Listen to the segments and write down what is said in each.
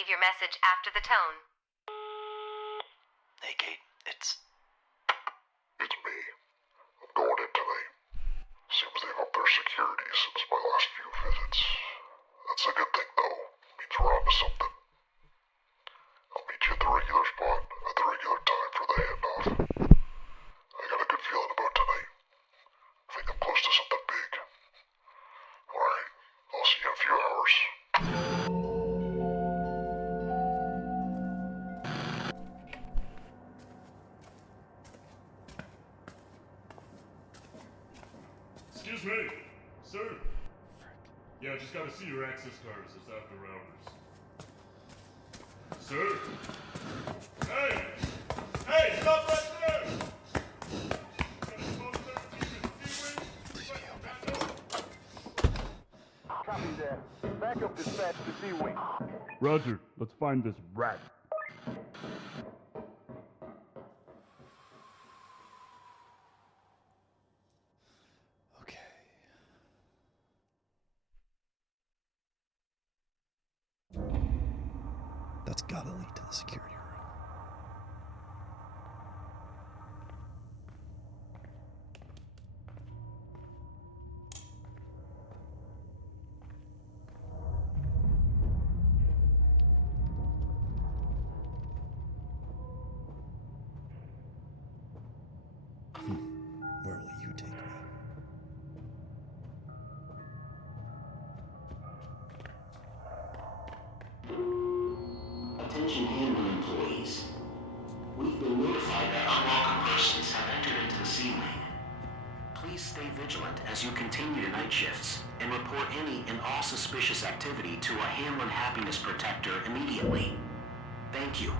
leave your message after the tone. Hey, Kate, it's me. I'm going in tonight. Seems they've upped their security since my last few visits. That's a good thing, though. Means we're onto something. I'll meet you at the regular spot at the regular time for the handoff. I got a good feeling about tonight. I think I'm close to something big. Alright, I'll see you in a few hours. Excuse me, sir. Yeah, I just gotta see your access cards. It's after hours. Sir? Hey! Hey, stop right there! Please be open. Copy that. Backup dispatch to C-Wing. Roger, let's find this rat. Okay. That's gotta lead to the security room. Where will you take me? Attention Handler employees. We've been notified that unwelcome persons have entered into the sea wing. Please stay vigilant as you continue your night shifts and report any and all suspicious activity to a Hamlin Happiness Protector immediately. Thank you.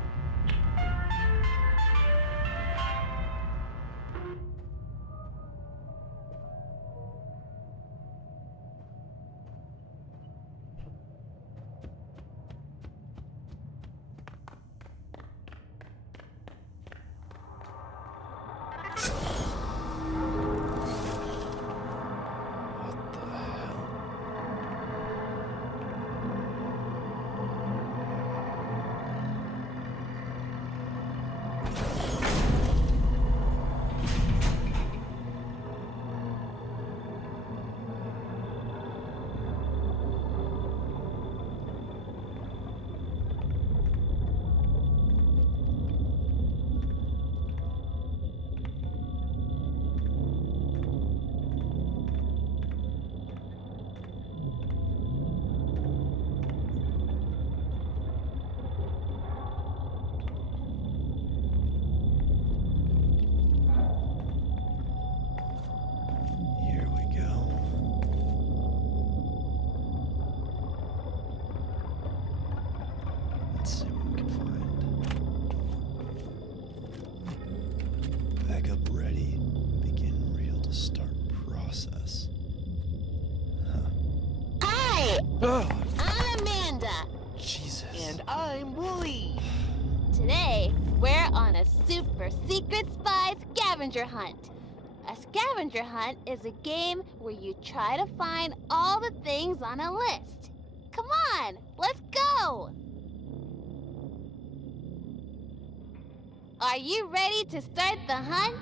What the hell? Here we go. Let's see what we can find. Backup ready. Begin reel to start process. Hi, Oh, I'm Amanda. Jesus. And I'm Wooly. Today, we're on a super secret spy scavenger hunt. A scavenger hunt is a game where you try to find all the things on a list. Come on, let's go! Are you ready to start the hunt?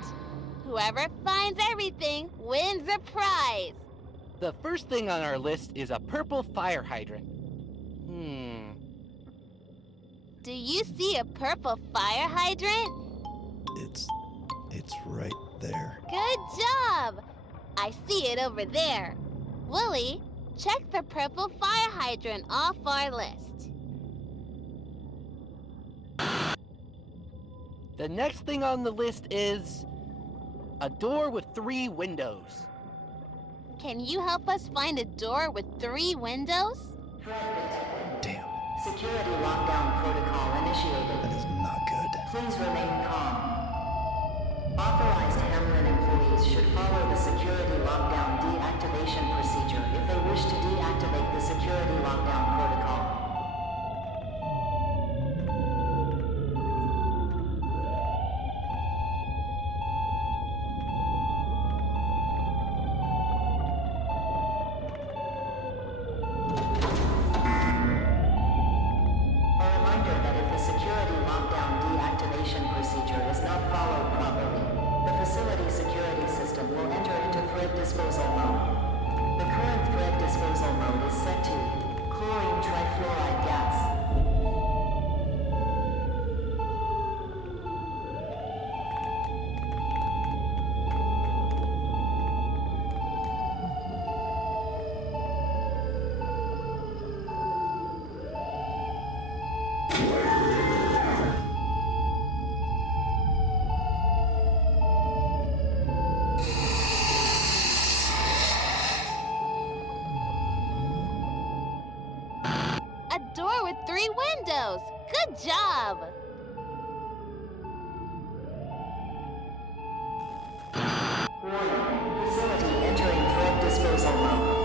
Whoever finds everything wins a prize. The first thing on our list is a purple fire hydrant. Do you see a purple fire hydrant? It's right there. Good job! I see it over there. Wooly, check the purple fire hydrant off our list. The next thing on the list is a door with 3 windows. Can you help us find a door with 3 windows? Damn, Security lockdown protocol initiated. that is not good. Please remain calm. Authorized Hamlin employees should follow the security lockdown deactivation procedure if they wish to deactivate the security lockdown protocol. facility security system will enter into threat disposal mode. The current threat disposal mode is set to chlorine trifluoride gas. A door with 3 windows. Good job. Warning. Facility entering threat disposal mode.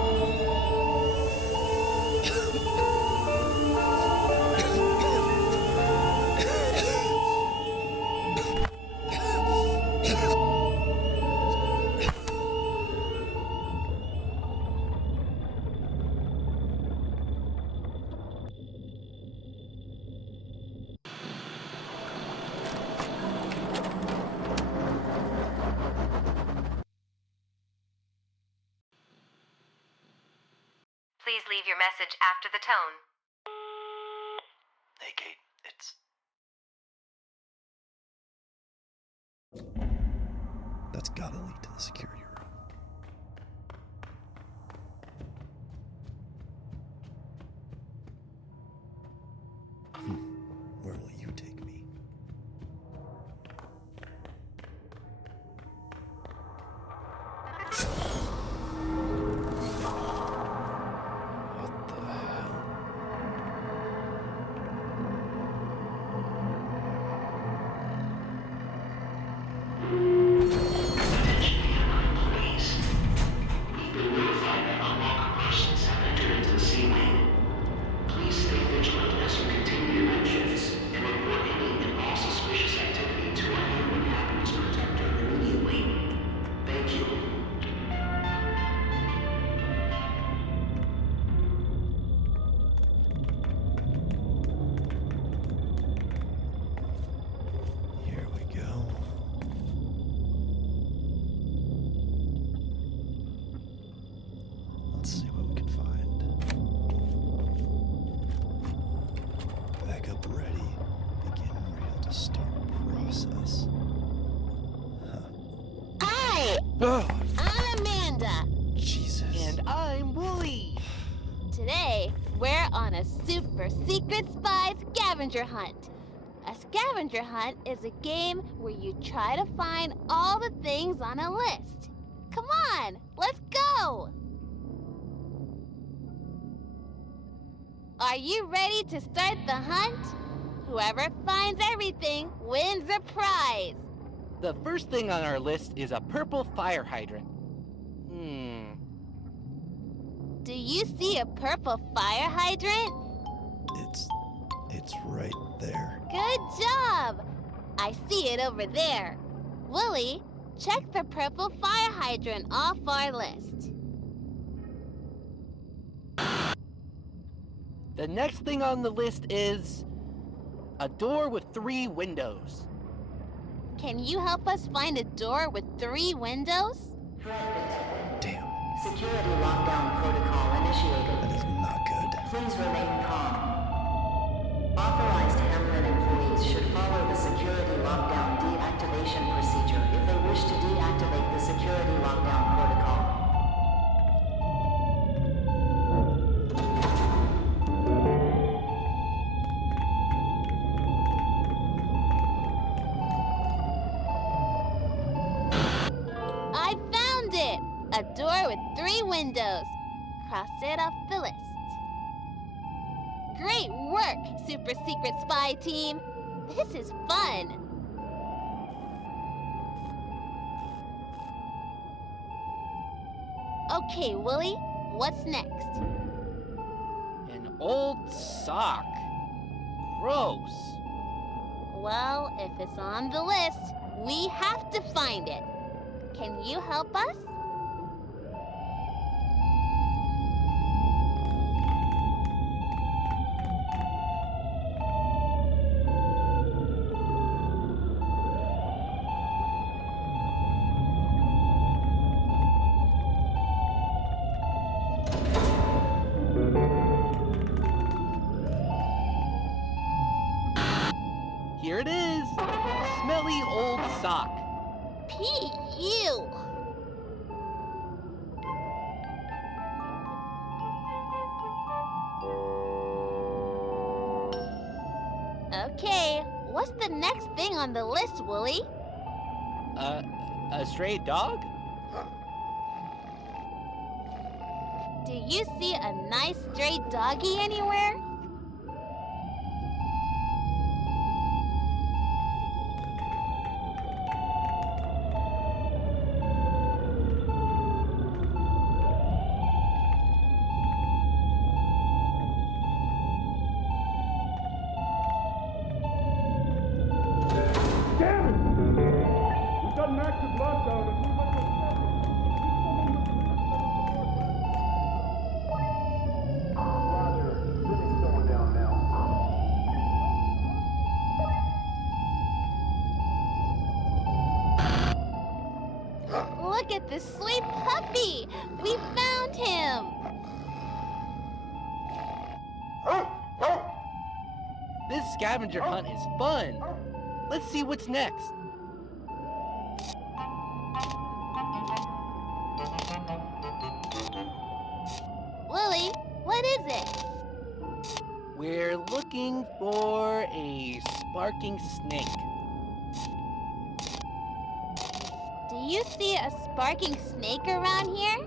Please leave your message after the tone. Hey, Kate, it's... That's gotta lead to the security room. Where will you take me? What the hell? Attention airline employees. We've been notified that unwelcome persons have entered into the sea wing. Please stay vigilant as you continue your night shifts and report any and all suspicious activity to our human happiness protector immediately. Thank you. Here we go. Let's see what we can find. Backup ready. Begin real to start process. Hi, Oh, I'm Amanda. Jesus. And I'm Wooly. Today, we're on a super secret spy scavenger hunt. A scavenger hunt is a game where you try to find all the things on a list. Come on, let's go! Are you ready to start the hunt? Whoever finds everything wins a prize. The first thing on our list is a purple fire hydrant. Do you see a purple fire hydrant? It's right there. Good job! I see it over there. Willie, check the purple fire hydrant off our list. The next thing on the list is a door with 3 windows. Can you help us find a door with 3 windows? Damn, Security lockdown protocol initiated. that is not good. Please remain calm. Authorized Hamlin employees should follow the security lockdown deactivation procedure if they wish to deactivate the security lockdown protocol. I found it! A door with 3 windows. Cross it off the list. Great work, super secret spy team. This is fun. Okay, Willie, what's next? An old sock. Gross. Well, if it's on the list, we have to find it. Can you help us? Here it is. Smelly old sock. P.U. Okay, what's the next thing on the list, Wooly? A stray dog? Do you see a nice stray doggy anywhere? We've got an active lockdown and we've got Roger. Everything's going down now. Look at this sweet puppy! We found him! This scavenger hunt is fun. Let's see what's next. Wooly, what is it? We're looking for a sparking snake. Do you see a sparking snake around here?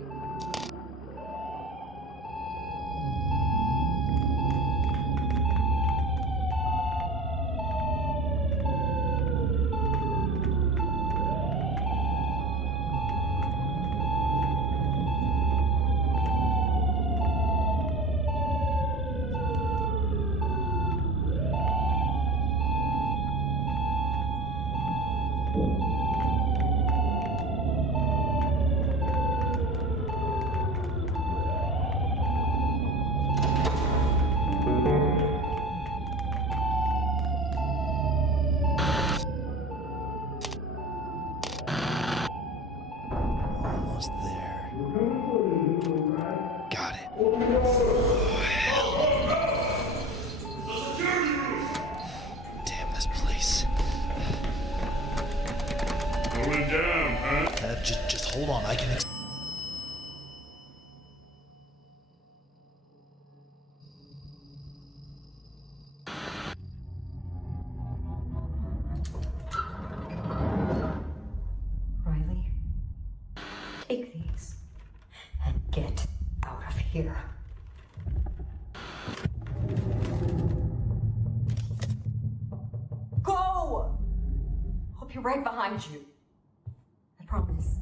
Almost there. Got it. Oh, hell. Damn this place. Going down, huh? Just hold on. I can. Riley, take these and get out of here. Go! I'll be right behind you. I promise.